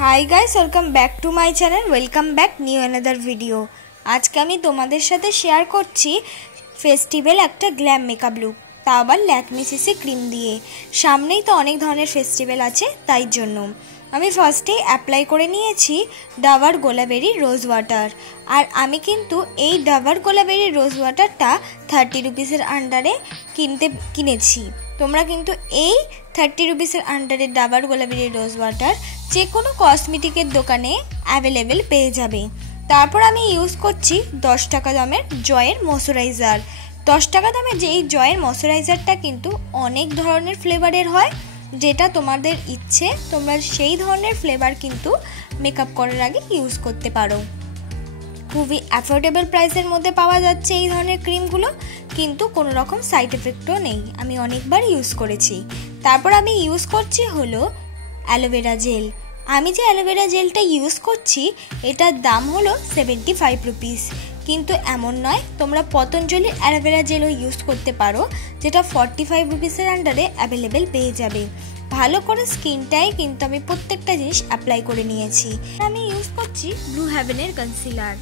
Hi guys, welcome back to my channel. Welcome back new another video. আজকে আমি তোমাদের সাথে শেয়ার করছি ফেস্টিভ্যাল একটা গ্ল্যাম মেকআপ লুক, তা আবার ল্যাকমি সিসি ক্রিম দিয়ে। সামনেই তো অনেক ধরনের ফেস্টিভ্যাল আছে, তাই জন্য আমি ফার্স্টেই অ্যাপ্লাই করে নিয়েছি ডাবার গোলাবেরি রোজ ওয়াটার। আর আমি কিন্তু এই ডাবার গোলাবেরি রোজ ওয়াটারটা 30 রুপিসের আন্ডারে কিনেছি। তোমরা কিন্তু এই 30 রুপিসের আন্ডারে ডাবার গোলাবেরি রোজ ওয়াটার যে কোনো কসমেটিকের দোকানে অ্যাভেলেবেল পেয়ে যাবে। তারপর আমি ইউজ করছি 10 টাকা দামের জয়ের ময়শ্চারাইজার। 10 টাকা দামের যে এই জয়ের ময়শ্চারাইজারটা কিন্তু অনেক ধরনের ফ্লেভারের হয়, যেটা তোমাদের ইচ্ছে তোমরা সেই ধরনের ফ্লেভার কিন্তু মেকআপ করার আগে ইউজ করতে পারো। খুবই অ্যাফোর্ডেবল প্রাইসের মধ্যে পাওয়া যাচ্ছে এই ধরনের ক্রিমগুলো, কিন্তু কোনো রকম সাইড এফেক্টও নেই। আমি অনেকবার ইউজ করেছি। তারপর আমি ইউজ করছি হলো অ্যালোভেরা জেল। আমি যে অ্যালোভেরা জেলটা ইউজ করছি এটার দাম হলো 75 রুপিস, কিন্তু এমন নয়, তোমরা পতঞ্জলির অ্যালোভেরা জেলও ইউজ করতে পারো, যেটা 45 রুপিসের আন্ডারে অ্যাভেলেবেল পেয়ে যাবে। ভালো করে স্কিনটায় কিন্তু আমি প্রত্যেকটা জিনিস অ্যাপ্লাই করে নিয়েছি। আমি ইউজ করছি ব্লু হেভেনের কনসিলার।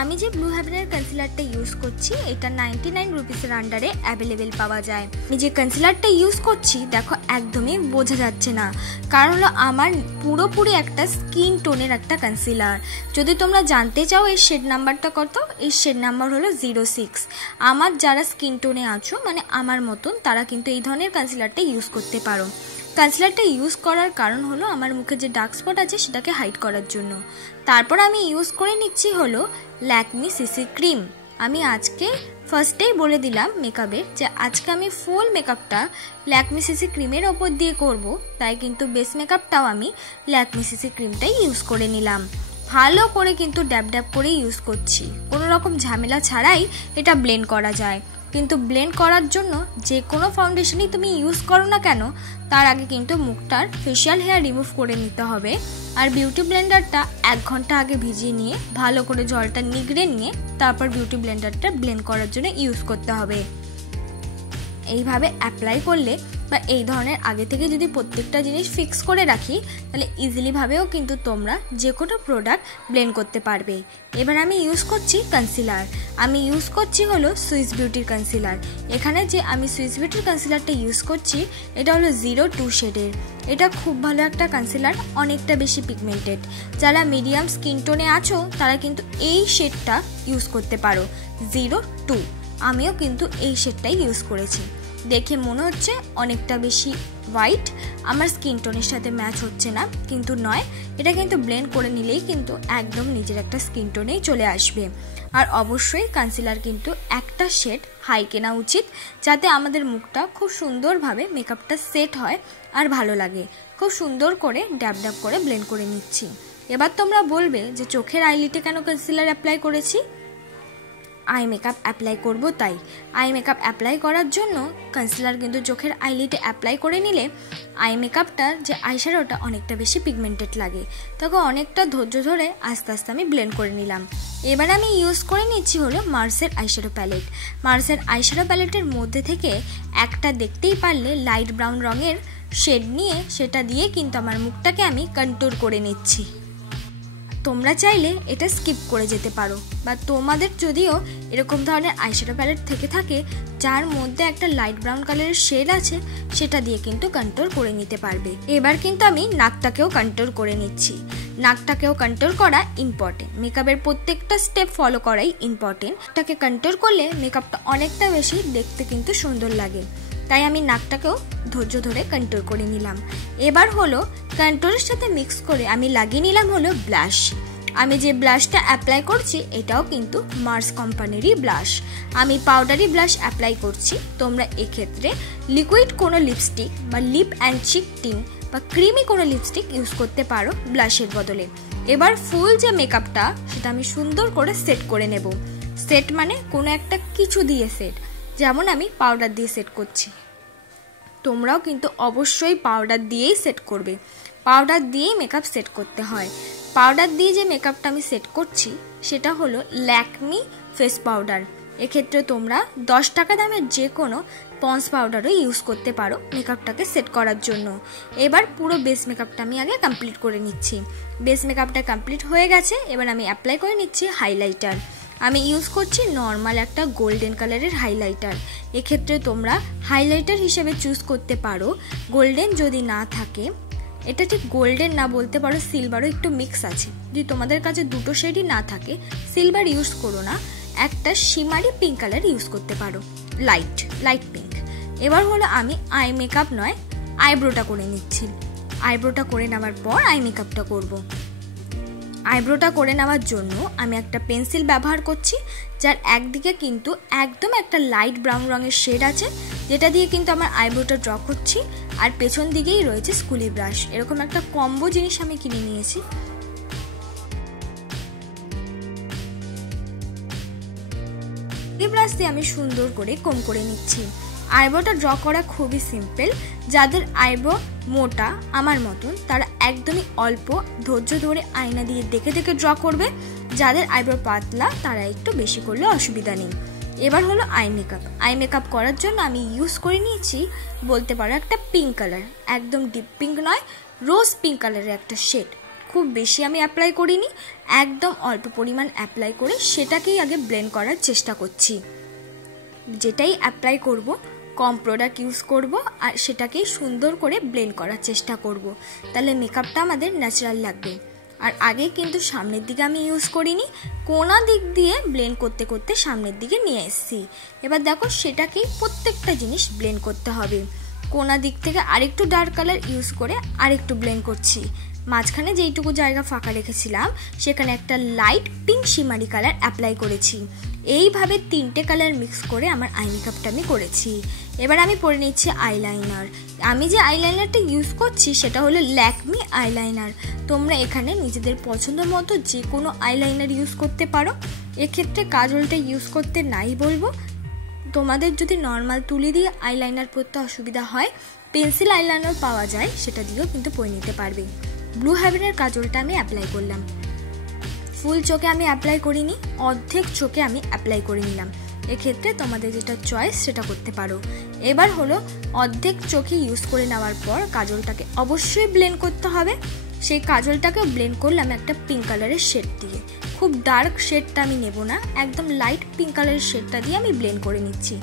আমি যে ব্লু হেভেনের কনসিলারটা ইউজ করছি এটা 99 রুপিসের আন্ডারে অ্যাভেলেবেল পাওয়া যায়। আমি যে কনসিলারটা ইউজ করছি দেখো একদমই বোঝা যাচ্ছে না, কারণ হলো আমার পুরোপুরি একটা স্কিন টোনের একটা কনসিলার। যদি তোমরা জানতে চাও এর শেড নাম্বারটা কত, এই শেড নাম্বার হলো 06। আমার যারা স্কিন টোনে আছো মানে আমার মতন, তারা কিন্তু এই ধরনের কনসিলারটা ইউজ করতে পারো। কনসিলারটা ইউজ করার কারণ হলো আমার মুখে যে ডার্ক স্পট আছে সেটাকে হাইড করার জন্য। তারপর আমি ইউজ করে নিচ্ছি হলো ল্যাকমি সিসি ক্রিম। আমি আজকে ফার্স্টেই বলে দিলাম মেকআপের যে আজকে আমি ফুল মেকআপটা ল্যাকমি সিসি ক্রিমের ওপর দিয়ে করব, তাই কিন্তু বেস মেকআপটাও আমি ল্যাকমি সিসি ক্রিমটাই ইউজ করে নিলাম। ভালো করে কিন্তু ড্যাব ড্যাব করে ইউজ করছি, কোনো রকম ঝামেলা ছাড়াই এটা ব্লেন্ড করা যায়। কিন্তু ব্লেন্ড করার জন্য যে কোনো ফাউন্ডেশনই তুমি ইউজ করো না কেন, তার আগে কিন্তু মুখটার ফেশিয়াল হেয়ার রিমুভ করে নিতে হবে। আর বিউটি ব্লেন্ডারটা 1 ঘন্টা আগে ভিজিয়ে নিয়ে ভালো করে জলটা নিগড়ে নিয়ে তারপর বিউটি ব্লেন্ডারটা ব্লেন্ড করার জন্য ইউজ করতে হবে। এইভাবে অ্যাপ্লাই করলে বা এই ধরনের আগে থেকে যদি প্রত্যেকটা জিনিস ফিক্স করে রাখি, তাহলে ইজিলি ভাবেও কিন্তু তোমরা যে কোনো প্রোডাক্ট ব্লেন্ড করতে পারবে। এবার আমি ইউজ করছি কনসিলার। আমি ইউজ করছি হলো সুইস বিউটির কনসিলার। এখানে যে আমি সুইস বিউটির কনসিলারটা ইউজ করছি এটা হলো 02 শেডের। এটা খুব ভালো একটা কনসিলার, অনেকটা বেশি পিগমেন্টেড। যারা মিডিয়াম স্কিন টোনে আছো তারা কিন্তু এই শেডটা ইউজ করতে পারো 02। আমিও কিন্তু এই শেডটাই ইউজ করেছি। দেখে মনে হচ্ছে অনেকটা বেশি হোয়াইট, আমার স্কিন টোনের সাথে ম্যাচ হচ্ছে না, কিন্তু নয়, এটা কিন্তু ব্লেন্ড করে নিলেই কিন্তু একদম নিজের একটা স্কিন টোনেই চলে আসবে। আর অবশ্যই কনসিলার কিন্তু একটা শেড হাই কেনা উচিত, যাতে আমাদের মুখটা খুব সুন্দরভাবে মেকআপটা সেট হয় আর ভালো লাগে। খুব সুন্দর করে ড্যাব ড্যাব করে ব্লেন্ড করে নিচ্ছি। এবার তোমরা বলবে যে চোখের আইলিটে কেন কনসিলার অ্যাপ্লাই করেছি? আই মেকআপ অ্যাপ্লাই করব তাই। আই মেকআপ অ্যাপ্লাই করার জন্য কনসিলার কিন্তু চোখের আইলিটে অ্যাপ্লাই করে নিলে আই মেকআপটার যে আইশ্যাডোটা অনেকটা বেশি পিগমেন্টেড লাগে। তখন অনেকটা ধৈর্য ধরে আস্তে আস্তে আমি ব্লেন্ড করে নিলাম। এবার আমি ইউজ করে নিচ্ছি হলো মার্সের আইশ্যাডো প্যালেট। মার্সের আইশ্যাডো প্যালেটের মধ্যে থেকে একটা দেখতেই পারলে লাইট ব্রাউন রঙের শেড নিয়ে সেটা দিয়ে কিন্তু আমার মুখটাকে আমি কন্ট্যুর করে নিচ্ছি। তোমরা চাইলে এটা স্কিপ করে যেতে পারো, বা তোমাদের যদিও এরকম ধরনের আইশ্যাডো প্যালেট থেকে থাকে যার মধ্যে একটা লাইট ব্রাউন কালারের শেড আছে, সেটা দিয়ে কিন্তু কন্ট্যুর করে নিতে পারবে। এবার কিন্তু আমি নাকটাকেও কন্ট্যুর করে নিচ্ছি। নাকটাকেও কন্ট্যুর করা ইম্পর্টেন্ট, মেকআপের প্রত্যেকটা স্টেপ ফলো করাই ইম্পর্টেন্ট। নাকটাকে কন্ট্যুর করলে মেকআপটা অনেকটা বেশি দেখতে কিন্তু সুন্দর লাগে, তাই আমি নাকটাকেও ধৈর্য ধরে কন্ট্যুর করে নিলাম। এবার হলো কন্ট্যুরের সাথে মিক্স করে আমি লাগিয়ে নিলাম হলো ব্লাশ। আমি যে ব্লাশটা অ্যাপ্লাই করছি এটাও কিন্তু মার্স কোম্পানিরই ব্লাশ। আমি পাউডারি ব্লাশ অ্যাপ্লাই করছি। তোমরা এক্ষেত্রে লিকুইড কোনো লিপস্টিক বা লিপ অ্যান্ড চিক টিন বা ক্রিমি কোনো লিপস্টিক ইউজ করতে পারো ব্লাশের বদলে। এবার ফুল যে মেকআপটা সেটা আমি সুন্দর করে সেট করে নেব। সেট মানে কোনো একটা কিছু দিয়ে সেট, যেমন আমি পাউডার দিয়ে সেট করছি। তোমরাও কিন্তু অবশ্যই পাউডার দিয়েই সেট করবে। পাউডার দিয়েই মেকআপ সেট করতে হয়। পাউডার দিয়ে যে মেকআপটা আমি সেট করছি সেটা হলো ল্যাকমি ফেস পাউডার। এক্ষেত্রে তোমরা 10 টাকা দামের যে কোনো পন্স পাউডারও ইউজ করতে পারো মেকআপটাকে সেট করার জন্য। এবার পুরো বেস মেকআপটা আমি আগে কমপ্লিট করে নিচ্ছি। বেস মেকআপটা কমপ্লিট হয়ে গেছে, এবার আমি অ্যাপ্লাই করে নিচ্ছি হাইলাইটার। আমি ইউজ করছি নর্মাল একটা গোল্ডেন কালারের হাইলাইটার। এক্ষেত্রে তোমরা হাইলাইটার হিসেবে চুজ করতে পারো গোল্ডেন, যদি না থাকে এটা ঠিক গোল্ডেন না, বলতে পারো সিলভারও একটু মিক্স আছে। যদি তোমাদের কাছে দুটো শেডই না থাকে সিলভার ইউজ করো না, একটা শিমারি পিঙ্ক কালার ইউজ করতে পারো, লাইট পিঙ্ক। এবার হলো আমি আই মেকআপ নয় আইব্রোটা করে নিচ্ছি। আইব্রোটা করে নেওয়ার পর আই মেকআপটা করব। আইব্রোটা করে নেওয়ার জন্য আমি একটা পেন্সিল ব্যবহার করছি, যার একদিকে কিন্তু একদম একটা লাইট ব্রাউন রঙের শেড আছে, যেটা দিয়ে কিন্তু আমার আইব্রোটা ড্র করছি। আর পেছন দিকেই রয়েছে স্কুলি ব্রাশ। এরকম একটা কম্বো জিনিস আমি কিনে নিয়েছি। এই ব্রাশ দিয়ে আমি সুন্দর করে কম করে নিচ্ছি। আইব্রোটা ড্র করা খুবই সিম্পল। যাদের আইব্রো মোটা আমার মতন তারা একদমই অল্প ধৈর্য ধরে আয়না দিয়ে দেখে দেখে ড্র করবে। যাদের আইব্রো পাতলা তারা একটু বেশি করলে অসুবিধা নেই। এবার হলো আই মেকআপ। আই মেকআপ করার জন্য আমি ইউজ করে নিয়েছি বলতে পারো একটা পিঙ্ক কালার, একদম ডিপ পিঙ্ক নয়, রোজ পিঙ্ক কালারের একটা শেড। খুব বেশি আমি অ্যাপ্লাই করিনি, একদম অল্প পরিমাণ অ্যাপ্লাই করে সেটাকেই আগে ব্লেন্ড করার চেষ্টা করছি। যেটাই অ্যাপ্লাই করব কম প্রোডাক্ট ইউজ করব আর সেটাকেই সুন্দর করে ব্লেন্ড করার চেষ্টা করব, তাহলে মেকআপটা আমাদের ন্যাচারাল লাগবে। আর আগে কিন্তু সামনের দিকে আমি ইউজ করিনি, কোনা দিক দিয়ে ব্লেন্ড করতে করতে সামনের দিকে নিয়ে এসেছি। এবার দেখো সেটাকেই প্রত্যেকটা জিনিস ব্লেন্ড করতে হবে। কোনা দিক থেকে আরেকটু ডার্ক কালার ইউজ করে আরেকটু ব্লেন্ড করছি। মাঝখানে যেইটুকু জায়গা ফাঁকা রেখেছিলাম সেখানে একটা লাইট পিঙ্ক শিমারি কালার অ্যাপ্লাই করেছি। এইভাবে 3টে কালার মিক্স করে আমার আই মেকআপটা আমি করেছি। এবার আমি পরে নিচ্ছি আইলাইনার। আমি যে আইলাইনারটা ইউজ করছি সেটা হলো ল্যাকমি আইলাইনার। তোমরা এখানে নিজেদের পছন্দ মতো যে কোনো আইলাইনার ইউজ করতে পারো। এক্ষেত্রে কাজলটা ইউজ করতে নাই বলবো। তোমাদের যদি নর্মাল তুলি দিয়ে আইলাইনার পরতে অসুবিধা হয়, পেন্সিল আইলাইনার পাওয়া যায়, সেটা দিয়েও কিন্তু পরে নিতে পারবে। ব্লু হেভেনের কাজলটা আমি অ্যাপ্লাই করলাম। ফুল চোখে আমি অ্যাপ্লাই করিনি, অর্ধেক চোখে আমি অ্যাপ্লাই করে নিলাম। এক্ষেত্রে তোমাদের যেটা চয়েস সেটা করতে পারো। এবার হলো অর্ধেক চোখে ইউজ করে নেওয়ার পর কাজলটাকে অবশ্যই ব্লেন্ড করতে হবে। সেই কাজলটাকেও ব্লেন্ড করলাম একটা পিঙ্ক কালারের শেড দিয়ে। খুব ডার্ক শেডটা আমি নেব না, একদম লাইট পিঙ্ক কালারের শেডটা দিয়ে আমি ব্লেন্ড করে নিচ্ছি।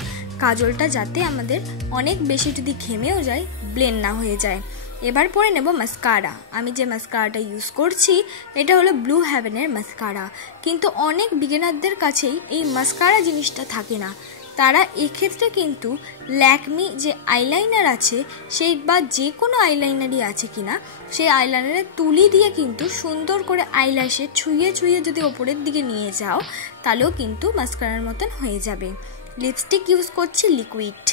কাজলটা যাতে আমাদের অনেক বেশি যদি ঘেমেও যায় ব্লেন্ড না হয়ে যায়। এবার পরে নেব মাস্কারা। আমি যে মাস্কারাটা ইউজ করছি এটা হলো ব্লু হেভেনের মাস্কারা, কিন্তু অনেক বিগিনারদের কাছেই এই মাস্কারা জিনিসটা থাকে না। তারা এক্ষেত্রে কিন্তু ল্যাকমি যে আইলাইনার আছে সেই বা যে কোনো আইলাইনারই আছে কিনা সেই আইলাইনারের তুলি দিয়ে কিন্তু সুন্দর করে আইল্যাশে ছুঁয়ে ছুঁয়ে যদি ওপরের দিকে নিয়ে যাও তাহলেও কিন্তু মাস্কারার মতন হয়ে যাবে। লিপস্টিক ইউজ করছি লিকুইড।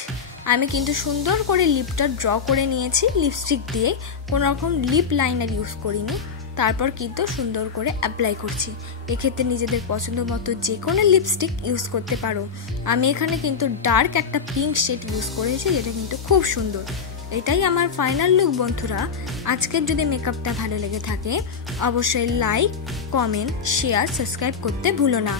আমি কিন্তু সুন্দর করে লিপটা ড্র করে নিয়েছি লিপস্টিক দিয়ে, কোনো রকম লিপ লাইনার ইউজ করিনি। তারপর কিন্তু সুন্দর করে অ্যাপ্লাই করছি। এক্ষেত্রে নিজেদের পছন্দ মতো যে কোনো লিপস্টিক ইউজ করতে পারো। আমি এখানে কিন্তু ডার্ক একটা পিঙ্ক শেড ইউজ করেছি, যেটা কিন্তু খুব সুন্দর। এটাই আমার ফাইনাল লুক বন্ধুরা। আজকের যদি মেকআপটা ভালো লেগে থাকে অবশ্যই লাইক, কমেন্ট, শেয়ার, সাবস্ক্রাইব করতে ভুলো না।